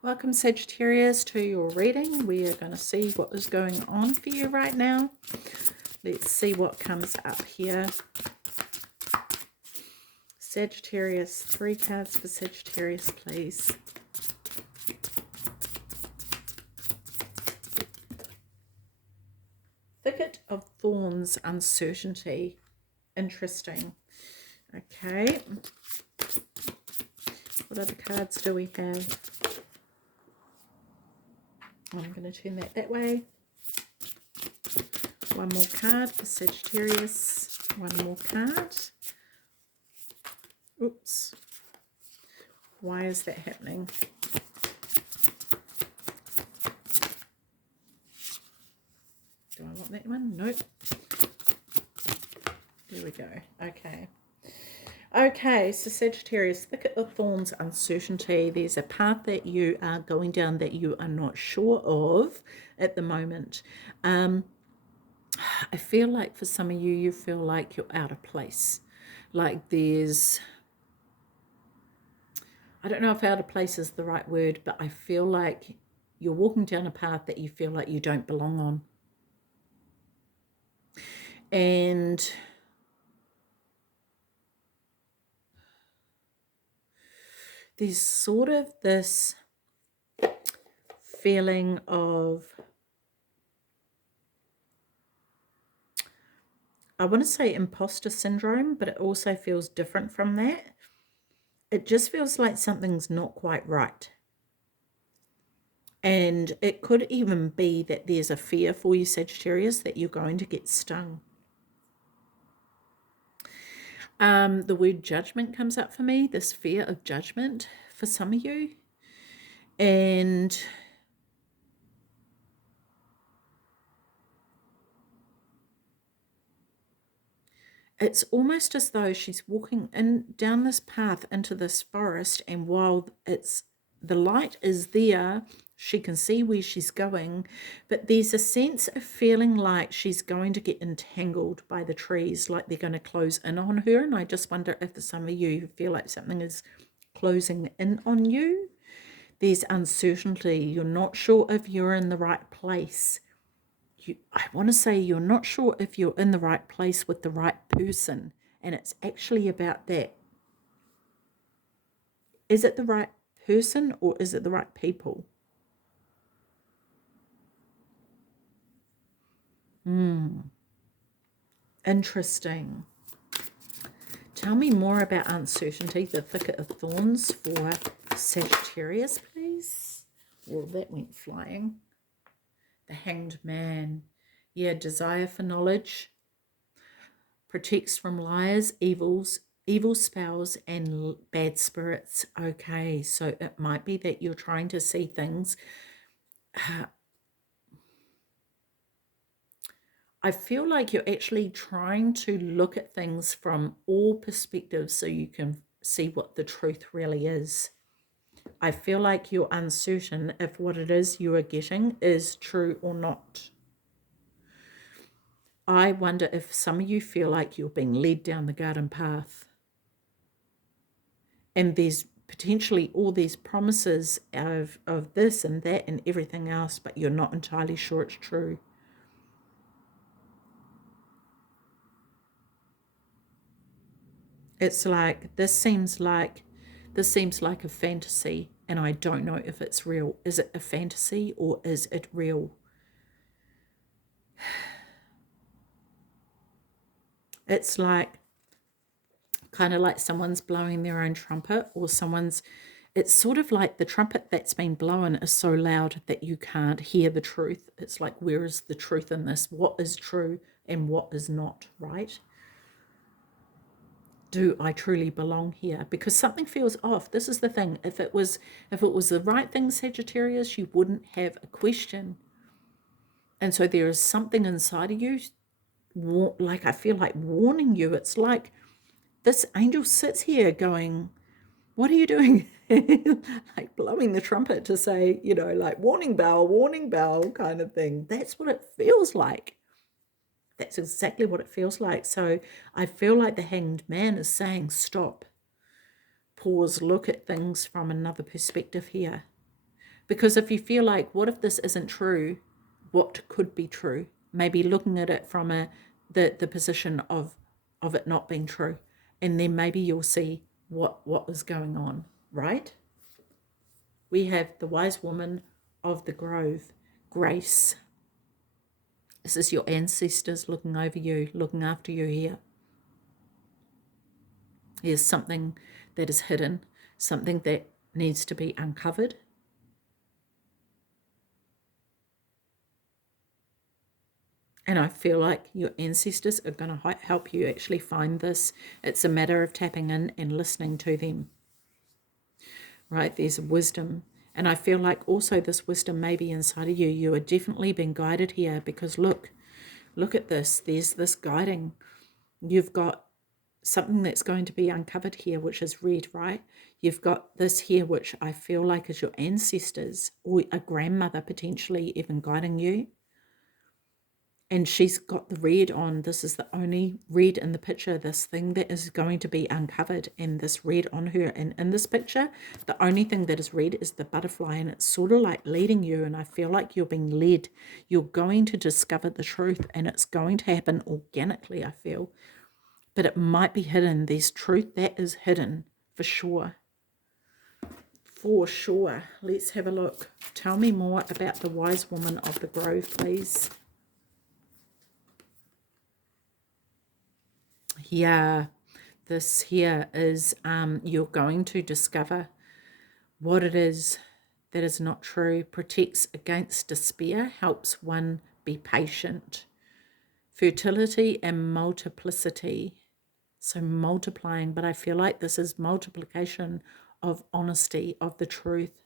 Welcome, Sagittarius, to your reading. We are going to see what is going on for you right now. Let's see what comes up here. Sagittarius, 3 cards for Sagittarius, please. Thicket of Thorns, uncertainty. Interesting. Okay. What other cards do we have? I'm going to turn that way. One more card for Sagittarius. One more card. Oops. Why is that happening? Do I want that one? Nope. There we go. Okay. Okay, so Sagittarius, thicket of thorns, uncertainty. There's a path that you are going down that you are not sure of at the moment. I feel like for some of you, you feel like you're out of place. Like there's, I don't know if out of place is the right word, but I feel like you're walking down a path that you feel like you don't belong on. And there's sort of this feeling of, I want to say imposter syndrome, but it also feels different from that. It just feels like something's not quite right. And it could even be that there's a fear for you, Sagittarius, that you're going to get stung. The word judgment comes up for me, this fear of judgment for some of you. And it's almost as though she's walking down this path into this forest, and while the light is there, she can see where she's going, but there's a sense of feeling like she's going to get entangled by the trees, like they're going to close in on her. And I just wonder if for some of you feel like something is closing in on you. There's uncertainty. You're not sure if you're in the right place. I want to say you're not sure if you're in the right place with the right person. And it's actually about that. Is it the right person or is it the right people? Interesting. Tell me more about uncertainty, the thicket of thorns for Sagittarius, please. Well, that went flying. The Hanged Man. Yeah, desire for knowledge. Protects from liars, evil spells, and bad spirits. Okay, so it might be that you're trying to see things. I feel like you're actually trying to look at things from all perspectives so you can see what the truth really is. I feel like you're uncertain if what it is you are getting is true or not. I wonder if some of you feel like you're being led down the garden path. And there's potentially all these promises of this and that and everything else, but you're not entirely sure it's true. It's like this seems like a fantasy, and I don't know if it's real. Is it a fantasy or is it real? It's like kind of like someone's blowing their own trumpet, or it's sort of like the trumpet that's been blown is so loud that you can't hear the truth. It's like, where is the truth in this? What is true and what is not, right? Do I truly belong here? Because something feels off. This is the thing. If it was the right thing, Sagittarius, you wouldn't have a question. And so there is something inside of you, like I feel like warning you. It's like this angel sits here going, what are you doing? Like blowing the trumpet to say, like warning bell kind of thing. That's what it feels like. That's exactly what it feels like. So I feel like the Hanged Man is saying, stop, pause, look at things from another perspective here. Because if you feel like, what if this isn't true? What could be true? Maybe looking at it from the position of it not being true. And then maybe you'll see what was going on, right? We have the wise woman of the grove, Grace. This is your ancestors looking over you, looking after you here. Here's something that is hidden, something that needs to be uncovered. And I feel like your ancestors are going to help you actually find this. It's a matter of tapping in and listening to them. Right? There's wisdom. And I feel like also this wisdom may be inside of you. You are definitely being guided here because look at this. There's this guiding. You've got something that's going to be uncovered here, which is red, right? You've got this here, which I feel like is your ancestors or a grandmother potentially even guiding you. And she's got the red on. This is the only red in the picture, this thing that is going to be uncovered, and this red on her. And in this picture, the only thing that is red is the butterfly, and it's sort of like leading you, and I feel like you're being led. You're going to discover the truth, and it's going to happen organically, I feel. But it might be hidden. There's truth that is hidden, for sure. For sure. Let's have a look. Tell me more about the wise woman of the grove, please. Yeah, this here is you're going to discover what it is that is not true, protects against despair, helps one be patient. Fertility and multiplicity, so multiplying, but I feel like this is multiplication of honesty, of the truth.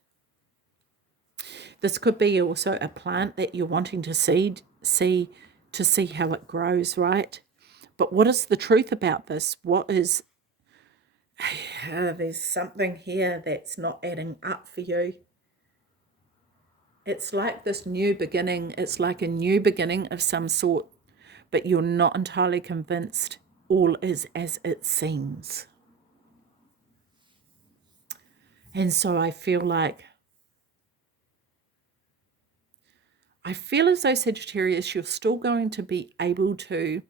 This could be also a plant that you're wanting to see how it grows, right? But what is the truth about this? What is... there's something here that's not adding up for you. It's like this new beginning. It's like a new beginning of some sort, but you're not entirely convinced all is as it seems. And so I feel as though, Sagittarius, you're still going to be able to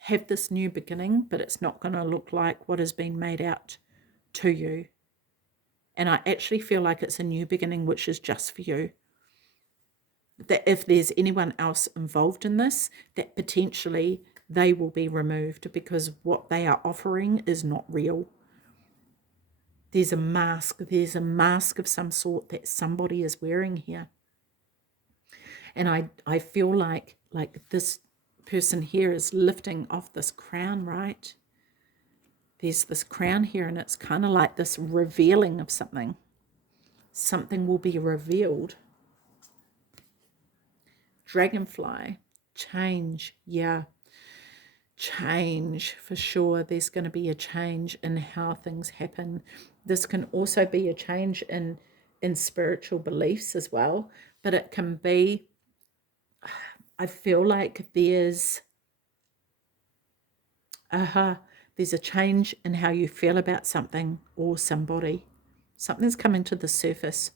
have this new beginning, but it's not going to look like what has been made out to you. And I actually feel like it's a new beginning, which is just for you. That if there's anyone else involved in this, that potentially they will be removed because what they are offering is not real. There's a mask of some sort that somebody is wearing here. And I feel like this person here is lifting off this crown, right? There's this crown here, and it's kind of like this revealing of something. Something will be revealed. Dragonfly, change, yeah. Change, for sure. There's going to be a change in how things happen. This can also be a change in spiritual beliefs as well, but it can be... I feel like there's a change in how you feel about something or somebody. Something's coming to the surface.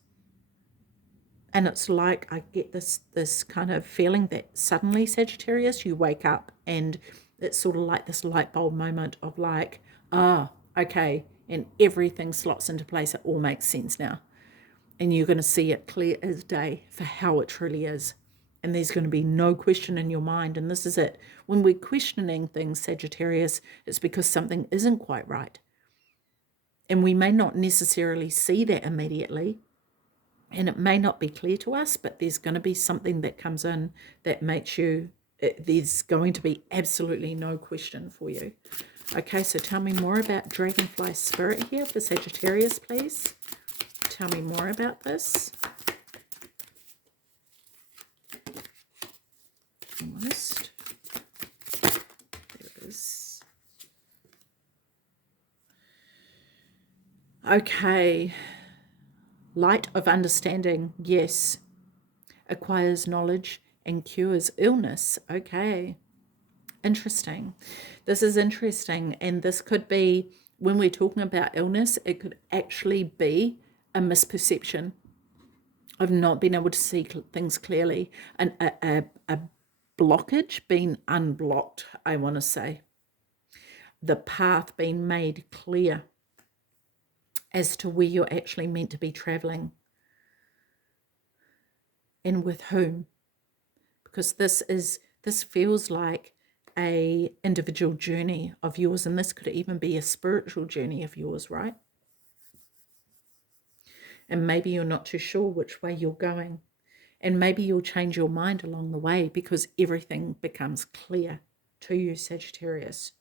And it's like I get this kind of feeling that suddenly, Sagittarius, you wake up and it's sort of like this light bulb moment of like, okay, and everything slots into place. It all makes sense now. And you're going to see it clear as day for how it truly is. And there's going to be no question in your mind. And this is it. When we're questioning things, Sagittarius, it's because something isn't quite right. And we may not necessarily see that immediately. And it may not be clear to us, but there's going to be something that comes in that makes you... there's going to be absolutely no question for you. Okay, so tell me more about Dragonfly Spirit here for Sagittarius, please. Tell me more about this. Almost. There it is. Okay. Light of understanding, yes. Acquires knowledge and cures illness. Okay. Interesting. This is interesting. And this could be, when we're talking about illness, it could actually be a misperception I've not been able to see things clearly, and a blockage being unblocked, I want to say. The path being made clear as to where you're actually meant to be traveling and with whom, because this feels like a individual journey of yours, and this could even be a spiritual journey of yours, right? And maybe you're not too sure which way you're going, and maybe you'll change your mind along the way because everything becomes clear to you, Sagittarius.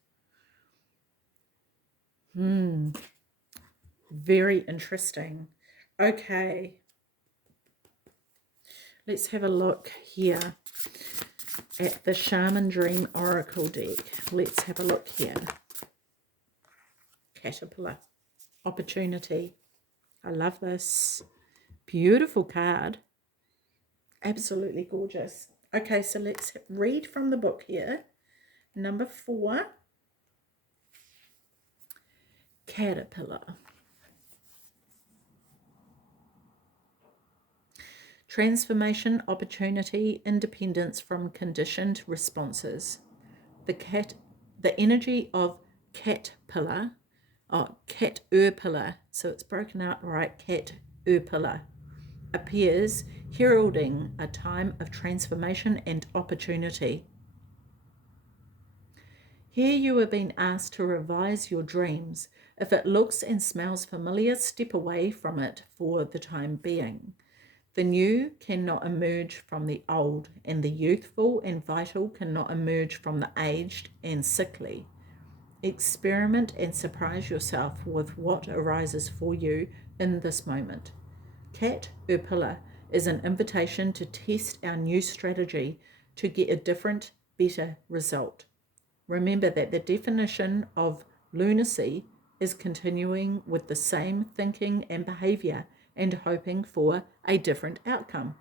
Very interesting. Okay, let's have a look here at the Shaman Dream Oracle deck. Let's have a look here. Caterpillar. Opportunity. I love this. Beautiful card. Absolutely gorgeous. Okay, so let's read from the book here. Number 4. Caterpillar. Transformation, opportunity, independence from conditioned responses. The energy of caterpillar, caterpillar, so it's broken out right, caterpillar, appears heralding a time of transformation and opportunity. Here you are being asked to revise your dreams. If it looks and smells familiar, step away from it for the time being. The new cannot emerge from the old, and the youthful and vital cannot emerge from the aged and sickly. Experiment and surprise yourself with what arises for you in this moment. Caterpillar is an invitation to test our new strategy to get a different, better result. Remember that the definition of lunacy is continuing with the same thinking and behavior and hoping for a different outcome.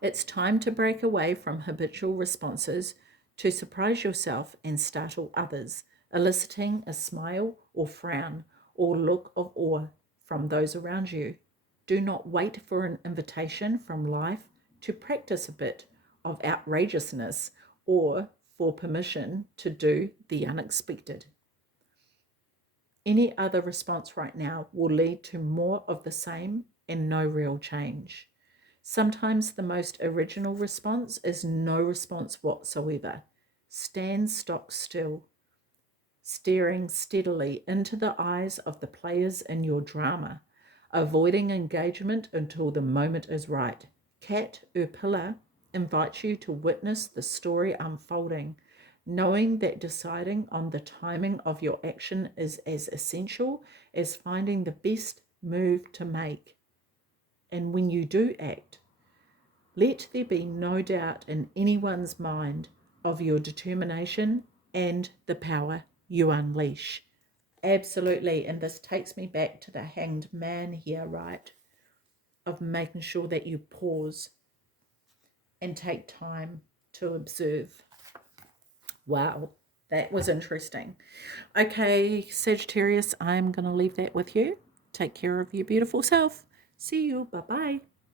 It's time to break away from habitual responses to surprise yourself and startle others, eliciting a smile or frown or look of awe from those around you. Do not wait for an invitation from life to practice a bit of outrageousness or for permission to do the unexpected. Any other response right now will lead to more of the same and no real change. Sometimes the most original response is no response whatsoever. Stand stock still, staring steadily into the eyes of the players in your drama, avoiding engagement until the moment is right. Caterpillar invites you to witness the story unfolding, knowing that deciding on the timing of your action is as essential as finding the best move to make. And when you do act, let there be no doubt in anyone's mind of your determination and the power you unleash. Absolutely. And this takes me back to the Hanged Man here, right? Of making sure that you pause and take time to observe. Wow, that was interesting. Okay, Sagittarius, I'm going to leave that with you. Take care of your beautiful self. See you. Bye-bye.